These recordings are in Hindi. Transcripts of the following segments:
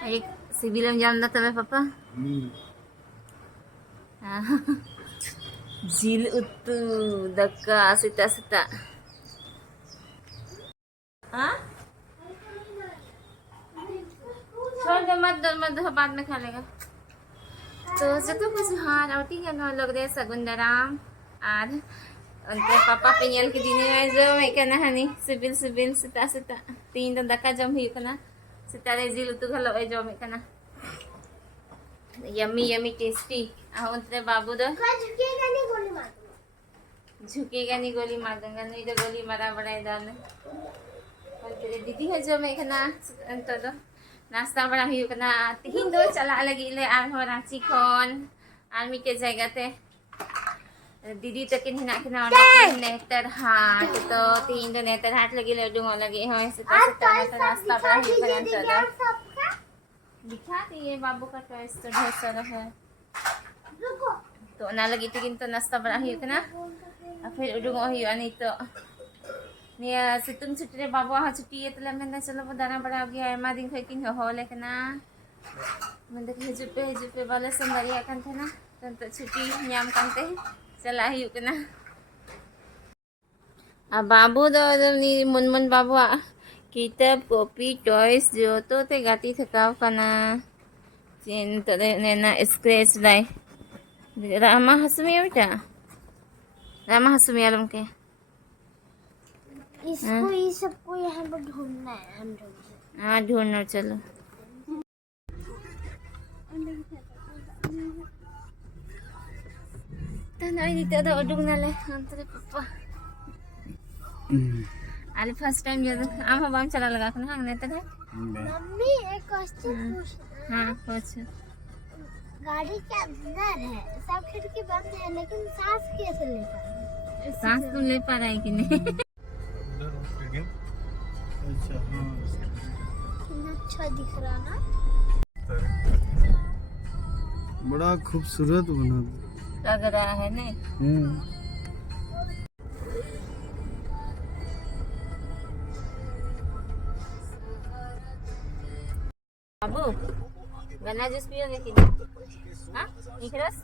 Ay, si Bilang jam na tabi, Papa. Zil utu, daka, sita. हाँ छोड़ दे मत बाद में खा लेगा तो जतो कुछ हाँ outing ano log de sa Gundaram ad उनके पापा पिनियल के दिने में जो मैं कहना है नहीं सिबिल सिता तीन तो दका जम ही कहना सितारे जिल तू घलो ए जो मैं कहना यम्मी टेस्टी आ उनते बाबू दो झुकेगा नहीं गोली मार दूंगा नहीं तो गोली मारा बड़ा इधर ने और तेरे दीदी है जो मैं कहना तो दो नाश्ता बड़ा ही कहना तीन दो चला लगी ले आर हो रांची खोन आर्मी के जगह ते दीदी तक हिना हिना नेतर हाट तो तीन दो नेतर हाट लगी ले डुंगो लगी हो ऐसे तो नाश्ता बड़ा ही कहना तो दिखाती है बाबू का चॉइस तो ढेर सारा है तो ना लगी तीन तो नाश्ता बड़ा ही कहना फिर डुंगो ही नहीं तो निया सितुंग छुट्टी बाबू हाँ छुट्टी है तो मैंने चलो वो दाना बड़ा गया है दिन खै किन हो लेकिन मैं देख हिजुपे वाले संदरी आकन थे ना तो छुट्टी न्याम कांते चला ही उकना अब बाबू दो मुनमुन बाबू किताब कॉपी टॉयस जो तो ते गाती थकाव कना चेन तो नेना स्क्रैच लाई रामा हसमी बेटा रामा हसमी आलम के इसको ये सबको यहाँ पर ढूंढना है हम हाँ ढूंढना चलो तनाई dito daw udong na le antre papa ali first time जब हम हम चला लगा कर हां नहीं तो है मम्मी एक क्वेश्चन पूछना हां पूछ गाड़ी के अंदर है सब खिड़की बंद है लेकिन सांस कैसे ले पा रहे सांस तुम ले पा रहा है कि नहीं अच्छा हाँ कितना अच्छा दिख रहा ना बड़ा खूबसूरत बना लग रहा है नहीं बाबू गन्ना जूस पियोगे कि नहीं हाँ एक रस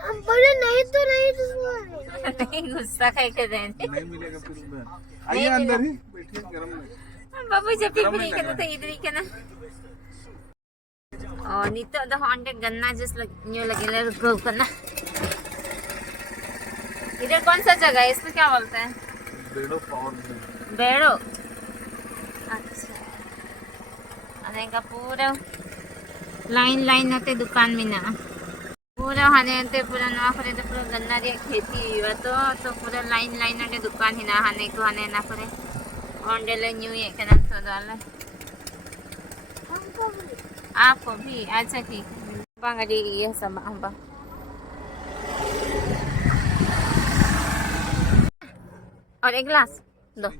हम बोले नहीं तो नहीं गुस्सा खाई कर रहे हैं नहीं मिलेगा फिर उधर आइए अंदर ही बैठिए गरम में बाबू जब भी फ्री करना था इधर ही करना और नीतो द हॉन्टेड गन्ना जूस न्यू लगे ले रुको करना इधर कौन सा जगह है इसको क्या बोलते हैं बेड़ो पावर बेड़ो अच्छा अने का पूरा लाइन होते दुकान में ना पूरा हाने ते पूरा नवा करे तो पूरा गन्ना रे खेती हुआ तो पूरा लाइन होते दुकान ही ना हाने को हाने ना करे ऑनडेले न्यू ये करना तो डाला हमको भी आपको भी अच्छा ठीक है बांगड़ी ये सब हम और एक गिलास दो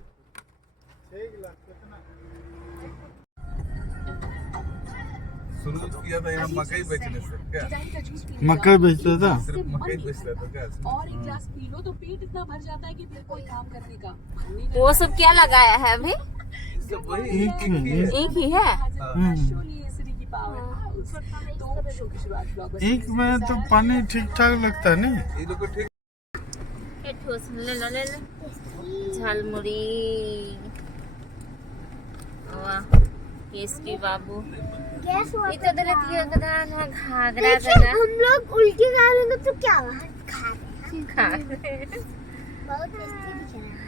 शुरू किया था यहाँ मकई बेचने से क्या मकई बेचता था सिर्फ मकई बेचता था क्या और एक गिलास पी लो तो पेट इतना भर जाता है कि फिर कोई काम करने का वो सब क्या लगाया है अभी सब वही एक एक ही है एक में तो पानी ठीक ठाक लगता है नहीं ये लोग ठीक ठोस ले ले झालमुड़ी वाह केसरी बाबू गैस ये तो दलत ये कदा ना घाघरा देखिए कदा हम लोग उल्टी मारेंगे तो क्या हुआ खा बहुत टेस्टी दिख रहा है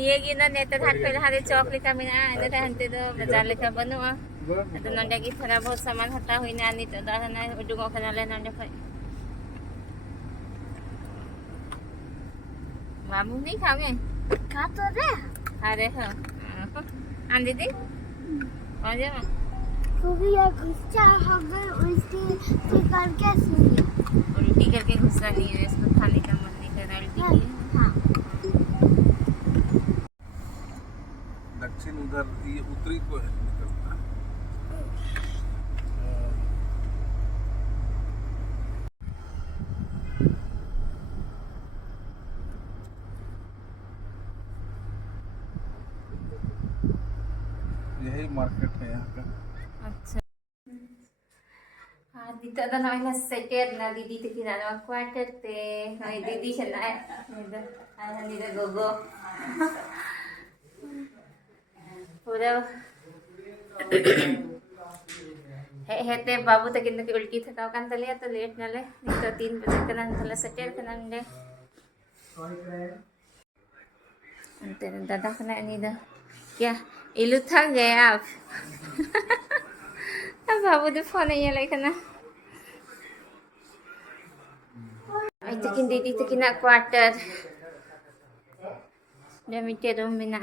ये गिना नेतर हाट पे हरे चौक लिखा मिना ने हंते तो बाजार लिखा बनुआ तो नंडे की थोड़ा बहुत सामान हटा हुई ना नहीं तो दादा ना उडुगो कना ले नंडे पे बाबू नहीं खाओगे खा तो रहे अरे हो आन दीदी आ जाओ क्योंकि ये गुस्सा हमें उल्टी करके सुनिए उल्टी करके गुस्सा नहीं है इसको खाने का मन नहीं कर रहा उल्टी की हाँ दक्षिण उधर ये उत्तरी को है निकलता यही मार्केट है यहाँ का अच्छा dito na naman na setter na didi te kinano quarter te. Ay didi siya na ano nila gogo. Pura हेते बाबू तक इनके उल्टी थकाव कान तले तो लेट न ले नहीं तो 3 बजे कनन थला सेटेल कनन दे अंते दादा कना नीदा क्या इलु थक गए आप अब बाबू दे फोन ये ले कना आई तकिन दीदी तकिन क्वार्टर डमिटे रूम में ना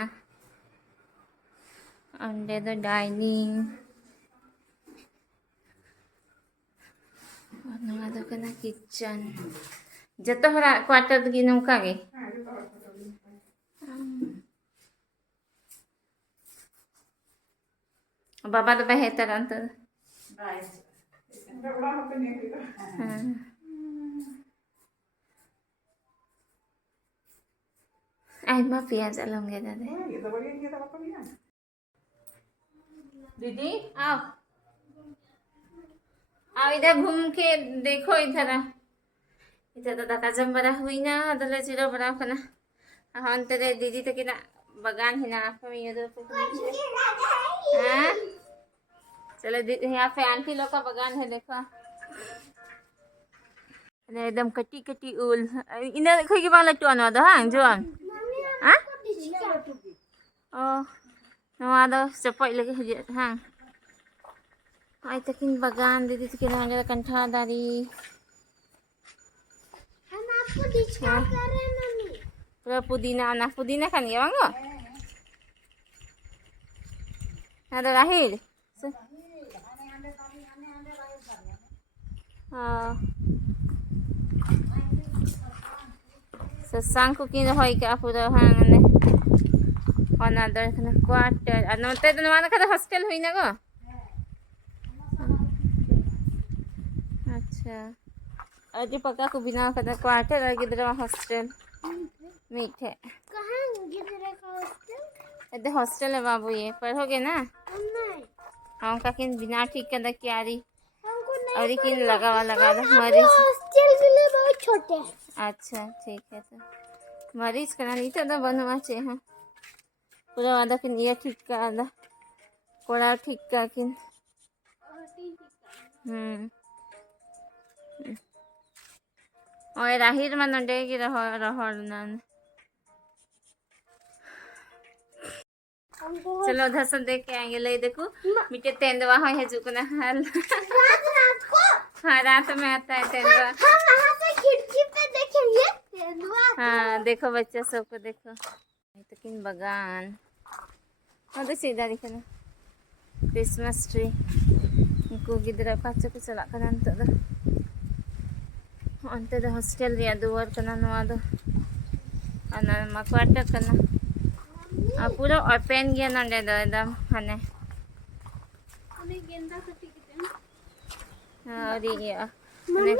अंडर द डाइनिंग नवा दो कना किचन जतो हरा क्वार्टर गी नौका गे बाबा तो बेहतर अंतर आई मां प्याज अलंगे दादे दीदी आओ आओ इधर घूम के देखो इधर इधर तो दाका जम बड़ा हुई ना दले चिरो बड़ा कना हम तेरे दीदी तक ना बगान है ना आपको ये दो हाँ चलो यहाँ पे आंटी लोग का बगान है देखो एकदम कटी कटी उल इन्हें देखो कि बाल लट्टू आना दो हाँ जो हाँ ओ नवा दो चप्पल लगे हुए हाँ आई तकिन बगान दीदी तकिन आगे कंठा दारी हम आपको डिस्कस कर रहे हैं मम्मी पूरा पुदीना खानी है वांगो ada Rahil sesang cooking hoy ka pura hang ane another kana quarter ano te to naman kada hostel hoy na go अच्छा अजी पक्का को बिना kada quarter और गिदरा hostel मीठे कहाँ गिदरा का हॉस्टल इधर हॉस्टल है बाबू ये पढ़ोगे ना नहीं हम का किन बिना ठीक कर क्या रही हमको नहीं और किन लगा दो हमारे हॉस्टल के लिए बहुत छोटे हैं अच्छा ठीक है तो मरीज करना नहीं तो बनवा चाहिए हाँ पूरा आधा किन ये ठीक का आधा कोड़ा ठीक का किन और राहिर मन डेगी रहो ना चलो उधर से देख के आएंगे ले देखो मीठे तेंदुआ है जुकना हाल रात को हाँ रात में आता है तेंदुआ हम वहाँ से खिड़की पे देखेंगे तेंदुआ हाँ देखो बच्चा सबको देखो तो किन बगान तो सीधा दिखा ना क्रिसमस ट्री उनको गिदरा पाचा को चला करना अंत दो हॉस्टल रिया दुआर करना नवा दो अना मक्वाटा करना पूरा ओपन गया नंदे दो एकदम हने हमें गेंदा का टिकट और ये मम्मी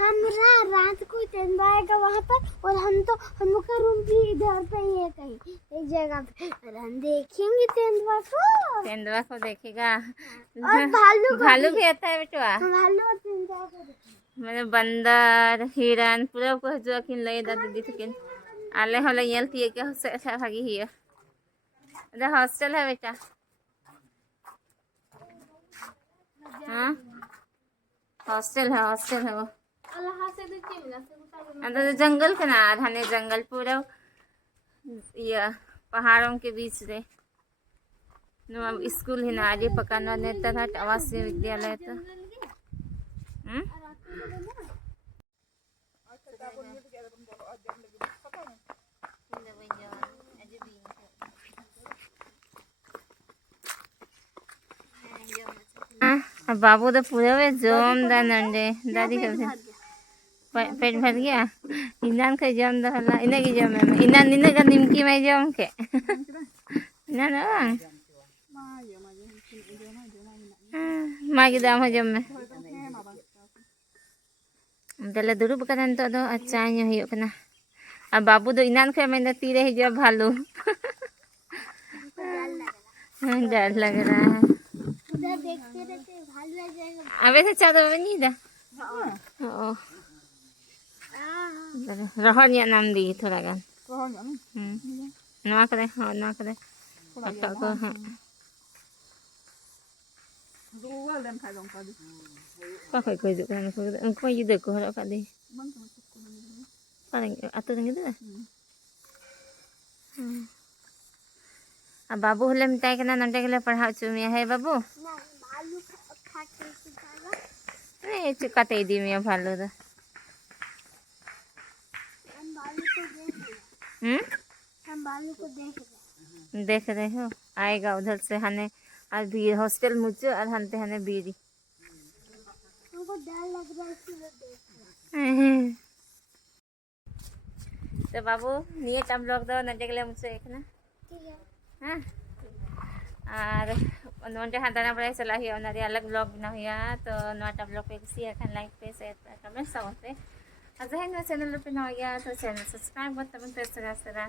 हमरा रात को तेंदुआ आएगा वहाँ पर और हम का रूम भी इधर पे ही है कहीं एक जगह पे और हम देखेंगे तेंदुआ को देखेगा और भालू भी आता है बेटवा भालू और तेंदुआ को मैंने बंदर हिरन पूरा को जो किन ले दादी दीदी किन आले होले यल थी के से अच्छा भागी हिया इधर हॉस्टल है बेटा हाँ हॉस्टल है वो अंदर जंगल के ना आधाने जंगल पूरा ये पहाड़ों के बीच रे स्कूल है ना आगे पकाना नेता था आवासीय विद्यालय तो बाबू तो पूरा वे जोम दानंडे दादी कर पेट भर गया इनान का जम दहला इना की जम में इना निने का निमकी में जम के ना ना मागी दाम जम में दले दुरुब करन तो दो अच्छा ᱧᱚ हुई कना अब बाबू दो इनान के में तीरे ही जब भालू डर लग रहा है उधर देखते बैठे रहते भालू आ जाएगा Abis sa chado ba nida? Oo. Rohon niya nam di thuragan. Nawa ka de, nawa ka de. Ato ko ha. Ko koy koy juk kan ko. Ko yu de ko ra ka di. Parang ato nang ida. अब बाबू हले मिटाई के ना नंटे के लिए पढ़ा चुमिया है बाबू ना भालू खा के सिखाएगा नहीं चुकाते दी मिया भालू तो हम भालू को देख रहे हम भालू को देख देख रहे रहे हो आएगा उधर से हने आज भी हॉस्टल मुझे और हनते हने बीरी हमको डर लग रहा है इसलिए देख रहे तो बाबू निये तब लोग दो नंटे के लिए मुझसे एक ना ठीक है हाँ और नोंटे हाथाना पड़े चला ही उन्हें अलग ब्लॉग बना हुआ तो नोटा ब्लॉग पे किसी अखन लाइक पे शेयर पे कमेंट सब पे अजय ना चैनल पे ना हो गया तो चैनल सब्सक्राइब बटन पे प्रेस करा